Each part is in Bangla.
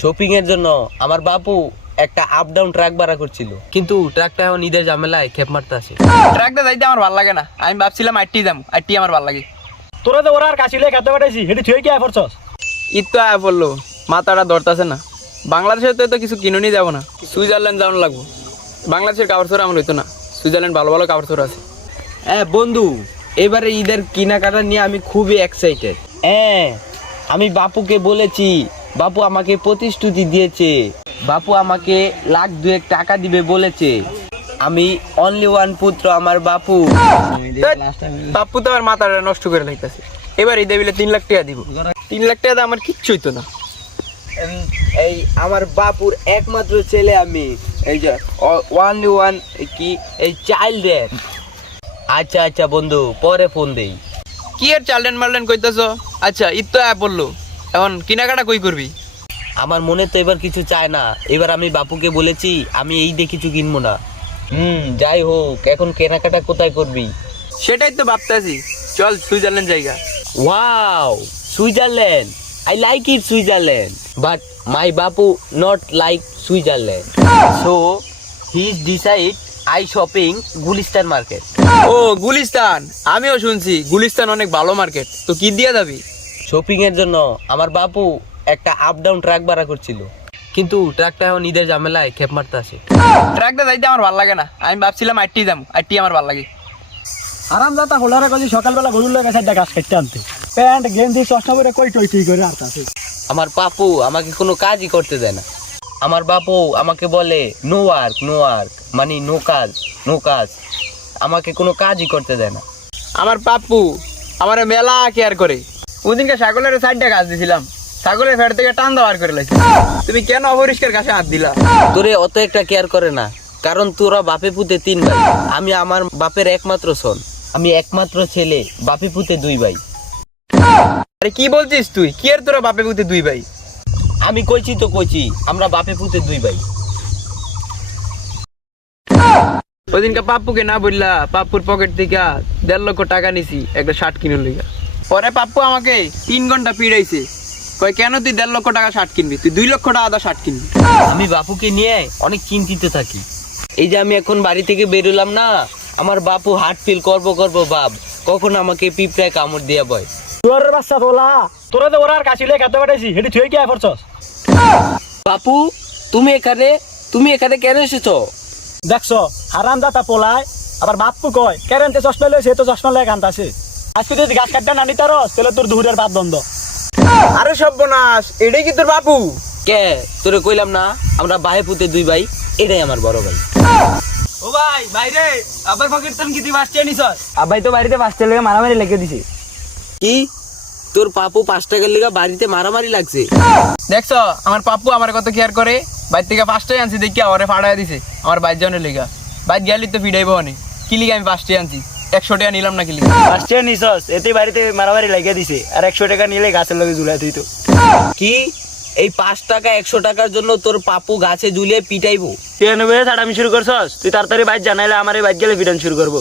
শপিং এর জন্য আমার বাপু একটা আপ ডাউন ট্রাক ভাড়া করছিল, কিন্তু ট্রাকটা এখন ঈদের ঝামেলায় খেপ মারতে আসে। ট্রাকটা যাইতে আমার ভালো লাগে না, আমি ভাবছিলাম আইটি যাবো, আইটি আমার ভালো লাগে। তোরা তো ওরা আর কাশিলে খেতে পাঠাইছি, হেঁটে থুয়ে কি আয় পড়ছস? ঈদ তো আয় পড়লো, মাথাটা ধরতেছে না। বাংলাদেশে তো কিছু কিনুনি যাবো না, সুইজারল্যান্ড যাওয়ানো লাগবো। বাংলাদেশের কাপড় চোর আমার হইতো না, সুইজারল্যান্ড ভালো ভালো কাপড় চোর আছে। হ্যাঁ বন্ধু, এবারে ঈদের কেনাকাটা নিয়ে আমি খুবই এক্সাইটেড। হ্যাঁ, আমি বাপুকে বলেছি, বাপু আমাকে প্রতিশ্রুতি দিয়েছে, বাপু আমাকে লাখ 2 টাকা দিবে বলেছে। আমি অনলি ওয়ান পুত্র আমার বাপু। বাপ্পু তো আমার মাথাটা নষ্ট করে লাগতেছে। এবার ঈদে বিলে 3 লাখ টাকা দিব। 3 লাখ টাকা আমার কিচ্ছু হইতো না। এই আমার বাপুর একমাত্র ছেলে আমি, এই যে অনলি ওয়ান কি এই চাইল্ড। আচ্ছা আচ্ছা বন্ধু, পরে ফোন দেই। কি আর চালডেন মালডেন কইতেছো? আচ্ছা ঈদ তো আয় পড়লো, এখন কেনাকাটা কই করবি? আমার মনে তো এবার কিছু চায় না। এবার আমি বাপুকে বলেছি আমি এই দিয়ে কিছু কিনবো না। যাই হোক, এখন কেনাকাটা কোথায় করবি? সেটাই তো ভাবতেছি, চল সুইজারল্যান্ড জায়গা। Wow, Switzerland, I like it Switzerland, but my বাপু not like Switzerland, so he is decide I shopping Gulistan market. ও গুলিস্তান, আমিও শুনছি গুলিস্তান অনেক ভালো মার্কেট। তো কি দিয়া যাবি? শপিং এর জন্য আমার বাপু একটা আপ ডাউন ট্রাক ভাড়া করছিল, কিন্তু ট্রাকটা এখন ঈদের ঝামেলায় খেপ মারতে আসে। ট্রাকটা যাইতে আমার ভালো লাগে না, আমি ভাবছিলাম আইটি যাবো, আইটি আমার ভালো লাগে। আরাম যাতা হোলারে কাজে সকালবেলা গরুর লেগে সাইডটা গাছ কাটতে আনতে, প্যান্ট গেঞ্জি চশমা পরে কই টই টই করে আনতাছে। আমার বাপু আমাকে কোনো কাজই করতে দেয় না। আমার বাপু আমাকে বলে নো ওয়ার্ক নো ওয়ার্ক, মানে নো কাজ নো কাজ, আমাকে কোনো কাজই করতে দেয় না। আমার পাপ্পু আমার মেলা কেয়ার করে। ওদিনকে ছাগলের সাইডটা গাছ দিছিলাম, ছাগলের ফেট থেকে টান দেওয়ার করে লাগছে। তুমি কেন অপরিষ্কার গাছে হাত দিলা? তোরে অত একটা কেয়ার করে না, কারণ তোরা বাপে পুতে 3 ভাই, আমি আমার বাপের একমাত্র সন, আমি একমাত্র ছেলে, বাপে পুতে 2 ভাই। আরে কি বলছিস তুই? কি আর তোরা বাপে পুতে 2 ভাই? আমি কইছি তো কইছি, আমরা বাপে পুতে 2 ভাই। ওদিনকে পাপ্পুকে না বললা, পাপ্পুর পকেট থেকে 1.5 লক্ষ টাকা নিছি একটা শার্ট কিনে লইয়া। পরে পাপ্পু আমাকে 3 ঘন্টা পিড়াইছে, কয় কেন তুই 1.5 লক্ষ টাকা শার্ট কিনবি, তুই 2 লক্ষ টাকা দা শার্ট কিনবি। আমি বাপুকে নিয়ে অনেক চিন্তিত থাকি। এই যে আমি এখন বাড়ি থেকে বেরোলাম না, আমার বাপু হার্ট ফিল করবো ভাব, কখন আমাকে পিঁপড়ায় কামড় দিয়ে বয়। তোর বাচ্চা তোলা, তোরা তো ওরা আর কাশিলে খেতে পাঠাইছি, হেঁটে থুয়ে কি আয় পড়ছস? বাপু, তুমি এখানে কেন এসেছো? দেখছো হারাম যাতা পোলায় আবার বাপ্পু কয় কেরেন্তে চশমা লইছে, তো চশমা লেগে কান্তাছে। আজকে যদি গাছ কাটতে না নিতে রস, তাহলে তোর দুপুরের ভাত বন্ধ। আরে সর্বনাশ, এটাই কি তোর বাপু? কে তোরে কইলাম না আমরা বাহে পুতে 2 ভাই, এটাই আমার বড় ভাই। ও ভাই বাইরে আবার পকেট টান কি তুই বাসতে নিছস? আব্বাই তো বাড়িতে বাঁচতে লেগে মারামারি লেগে দিছে। কি তোর পাপু 5 টাকার লিগা বাড়িতে মারামারি লাগছে? দেখছো আমার পাপ্পু আমার কত কেয়ার করে। বাইর থেকে 5 টাকা আনছি দেখি ওরে ফাড়ায় দিছে আমার বাইর জনের লেগা। বাইর গেলি তো পিড়াইবো অনেক। কি লিগা আমি 5 টাকা আনছি, 100 টাকা নিলাম না কি লিগা? বাঁচতে নিছস, এতে বাড়িতে মারামারি লেগে দিছে, আর 100 টাকা নিলে গাছের লগে ঝুলাই তুই তো। কি এই 5 টাকা 100 টাকার জন্য তোর পাপু গাছে ঝুলিয়ে পিটাইবো? তুই এনে ছাড়ামি শুরু করছস, তুই তাড়াতাড়ি বাইর জানাইলে আমার এই বাইর গেলে পিটান শুরু করবো।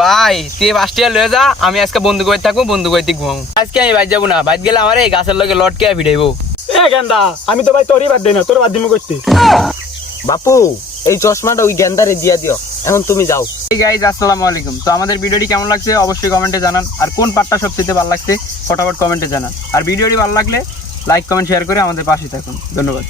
ভাই তুই 5 টাকা লয়ে যা, আমি আজকে বন্ধু করে থাকবো, বন্ধু করতে ঘুমাবো। আজকে আমি বাইর যাবো না, বাইর গেলে আমার এই গাছের লগে লটকে পিটাইবো। এ গেন্দা, আমি তো ভাই তোরই বাদ দেই না, তোর বাদ দিমু করতে। বাপু, এই চশমাটা ওই গেন্দারে দিয়া দিও, এখন তুমি যাও। এই গাইজ আসসালামু আলাইকুম। তো আমাদের ভিডিওটি কেমন লাগছে অবশ্যই কমেন্টে জানান, আর কোন পার্টটা সবচেয়ে ভালো লাগছে ফটাফট কমেন্টে জানান। আর ভিডিওটি ভালো লাগলে লাইক কমেন্ট শেয়ার করে আমাদের পাশে থাকুন। ধন্যবাদ।